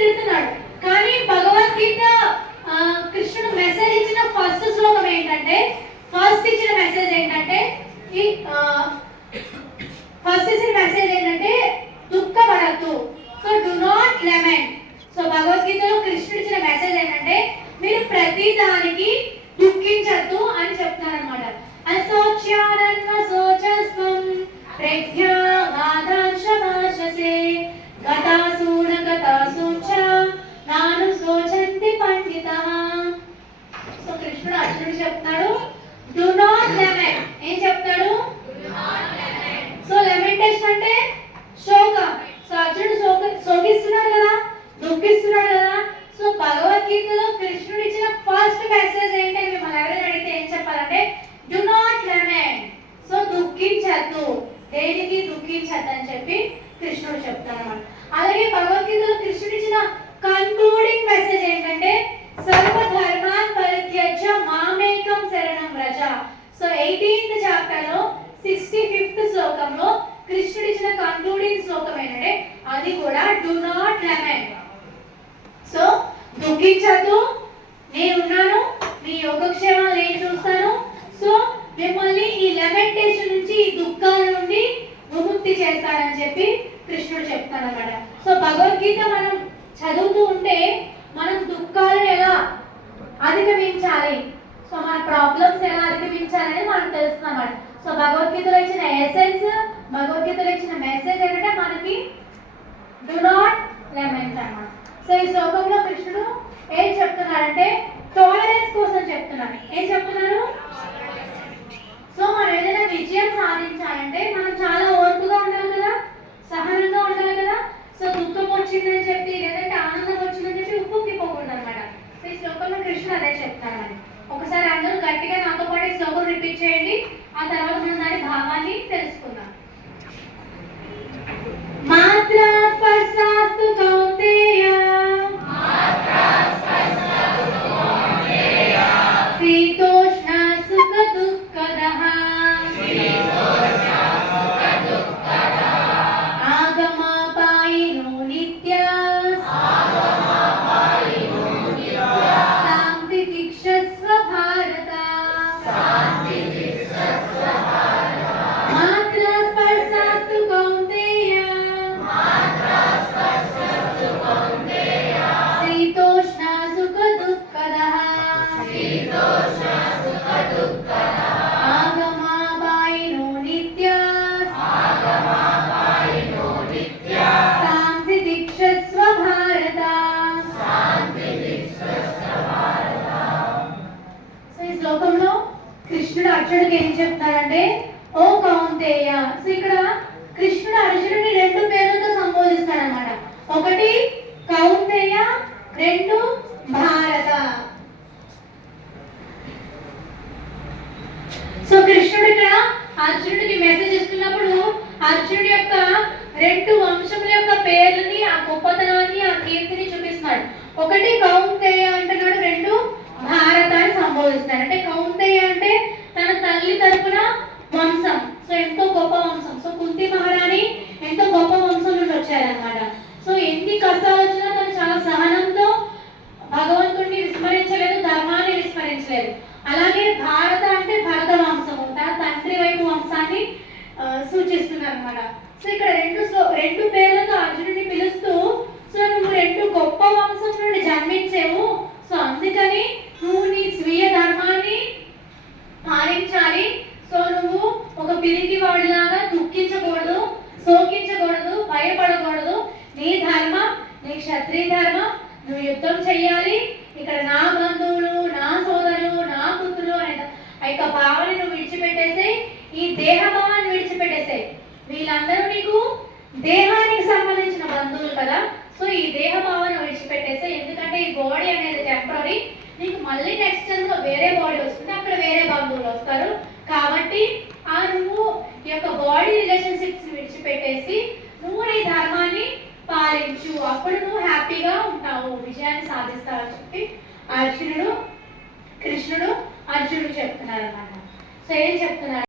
తిడుతున్నాడు. కానీ భగవద్గీత కృష్ణుడు మెసేజ్ ఇచ్చిన ఫస్ట్ శ్లోకం ఏంటంటే, ఫస్ట్ ఇచ్చిన మెసేజ్ ఏంటంటే దుఃఖపడద్దు. So do not lament. So భగవద్గీతలో కృష్ణుడు ఇచ్చిన మెసేజ్ ఏంటంటే మీరు ప్రతి దానికి దుఃఖించద్దు అని చెప్తున్నారు అనమాట. అసోచ్యానన్వ సోచస్వం ప్రజ్ఞావాదాంశమాశసే గతాసూన గతాసూచ నాను శోచంతి పండితః. సో కృష్ణుడు అర్జునుడు చెప్తున్నాడు డు నాట్ లెమెంట్. ఏం చెప్తాడు? సో లెమెంటేషన్ అంటే శోకం. సో అర్జునుడు శోకిస్తున్నాడు కదా, దుఃఖిస్తున్నాడు కదా. సో భగవద్గీతలో కృష్ణుడు ఇచ్చిన ఫస్ట్ మెసేజ్ ఏంటంటే మిమ్మల్ని ఎవరైనా అడిగితే ఏం చెప్పాలంటే డు నాట్ లెమెంట్. సో దుఃఖించద్దు, దేనికి దుఃఖించద్దు అని చెప్పి కృష్ణుడు చెప్తాడు అన్నమాట. అలాగే భగవద్గీతలో కృష్ణుడు ఇచ్చిన కన్క్లూడింగ్ మెసేజ్ ఏంటంటే సర్వధర్మాన్ పరిత్యజ్య మామేకం శరణం వ్రజ. సో 18th చాప్టర్ లో 65th శ్లోకంలో కృష్ణుడు ఇచ్చిన కన్క్లూడింగ్ శ్లోకం ఏంటంటే అది కూడా డు నాట్ లెమెంట్. సో దుఃఖించద్దు, నేనున్నాను, మీ యోగక్షేమాలు నేను చూస్తాను. సో మిమ్మల్ని ఈ లెమెంటేషన్ నుంచి, ఈ దుఃఖాల నుండి విముక్తి చేస్తాడని చెప్పి కృష్ణుడు చెప్తాడు అన్నమాట. సో భగవద్గీత మనం చదువుతూ ఉంటే మనం దుఃఖాలను ఎలా అధిగమించాలి, సో మన ప్రాబ్లమ్స్ ఎలా అధిగమించాలి అనేది మనకు తెలుస్తుంది అన్నమాట. సో భగవద్గీతలో ఇచ్చిన ఎసెన్స్, భగవద్గీతలో ఇచ్చిన మెసేజ్ ఏంటంటే మనకి డు నాట్ లెమెంట్ అన్నమాట. సో ఈ శ్లోకంలో కృష్ణుడు ఏం చెప్తున్నారంటే టాలరెన్స్ కోసం చెప్తున్నారు. ఏం చెప్తున్నారు? సో మనం ఏదైనా విజయం సాధించాలంటే మనం చాలా ఓర్పుగా ఉండాలి కదా, సహనంగా ఉండాలి కదా. సో దుఃఖం వచ్చిందని చెప్పి లేదంటే ఆనందం వచ్చిందని చెప్పి ఉప్పొంగిపోకూడదు అనమాట. సో ఈ శ్లోకంలో కృష్ణుడు అదే చెప్తారని. ఒకసారి అందరూ గట్టిగా నాతో పాటు ఈ శ్లోకం రిపీట్ చేయండి. ఆ తర్వాత మనం దాని భావాన్ని తెలుసుకుందాం. మాత్రా స్పర్శాస్తు కౌంతేయ శీతోష్ణ సుఖ దుఃఖదః ఆగమాపాయినో నిత్యాః శాంతి దీక్షస్వ భారత. మాత్రా స్పర్శాస్తు కౌంతేయ శీతోష్ణ సుఖ దుఃఖదః ఆగమాపాయినో నిత్యాః శాంతి దీక్షస్వ భారత. సో ఈ శ్లోకంలో కృష్ణుడు అర్జునుడికి ఏం చెప్తాడంటే ఓ కౌంతేయ. సో ఇక్కడ కృష్ణుడు అర్జునుడిని రెండు పేర్లతో సంబోధిస్తాడు అనమాట. ఒకటి కౌంతేయ, రెండు భారత. సో కృష్ణుడు ఇక్కడ అర్జునుడికి మెసేజ్ ఇస్తున్నప్పుడు అర్జునుడి యొక్క రెండు వంశముల యొక్క పేర్లని, ఆ గొప్పతనాన్ని, ఆ కీర్తిని చూపిస్తున్నాడు. ఒకటి కౌంతేయ అంటున్నాడు, రెండు భారత అని సంబోధిస్తున్నాడు. అంటే కౌంతేయ అంటే తన తల్లి తరపున వంశం. సో ఎంతో గొప్ప వంశం. సో కుంతి మహారాణి ఎంతో గొప్ప వంశం నుండి వచ్చారనమాట. సో ఎన్ని కష్టాలు వచ్చినా తను చాలా సహనంతో భగవంతుడిని విస్మరించలేదు, ధర్మాన్ని విస్మరించలేదు. అలాగే భారత అంటే భరత వంశము, తన తండ్రి వైపు వంశాన్ని సూచిస్తున్నారు అనమాట. సో ఇక్కడ రెండు పేర్లతో అర్జునుడిని పిలుస్తూ సో నువ్వు రెండు గొప్ప వంశం నుండి జన్మించావు. సో అందుకని నువ్వు నీ స్వీయ ధర్మాన్ని పాలించాలి. సో నువ్వు ఒక పిరికి వాడిలాగా దుఃఖించకూడదు, శోకించకూడదు, భయపడకూడదు. నీ ధర్మం, నీ క్షత్రియ ధర్మం, నువ్వు యుద్ధం చెయ్యాలి. ఇక్కడ నా బంధువులు, నా సోదరులు, నా పుత్రులు అనే ఆ యొక్క భావాన్ని నువ్వు విడిచిపెట్టేసాయి. ఈ దేహ భావాన్ని విడిచిపెట్టేసాయి. వీళ్ళందరూ నీకు దేహానికి సంబంధించిన బంధువులు కదా. సో ఈ దేహ భావాన్ని విడిచిపెట్టేసాయి. ఎందుకంటే ఈ బాడీ అనేది టెంపరీ. నీకు మళ్ళీ నెక్స్ట్ జన్మలో వేరే బాడీ వస్తుంది, అక్కడ వేరే బంధువులు వస్తారు. కాబట్టి ఆ నువ్వు ఈ యొక్క బాడీ రిలేషన్షిప్స్ విడిచిపెట్టేసి నువ్వు నీ ధర్మాన్ని పాలించు, అప్పుడు నువ్వు హ్యాపీగా ఉంటావు, విజయాన్ని సాధిస్తావు అని చెప్పి కృష్ణుడు అర్జునుడు చెప్తున్నారు అన్నమాట. సో ఏం చెప్తున్నారు?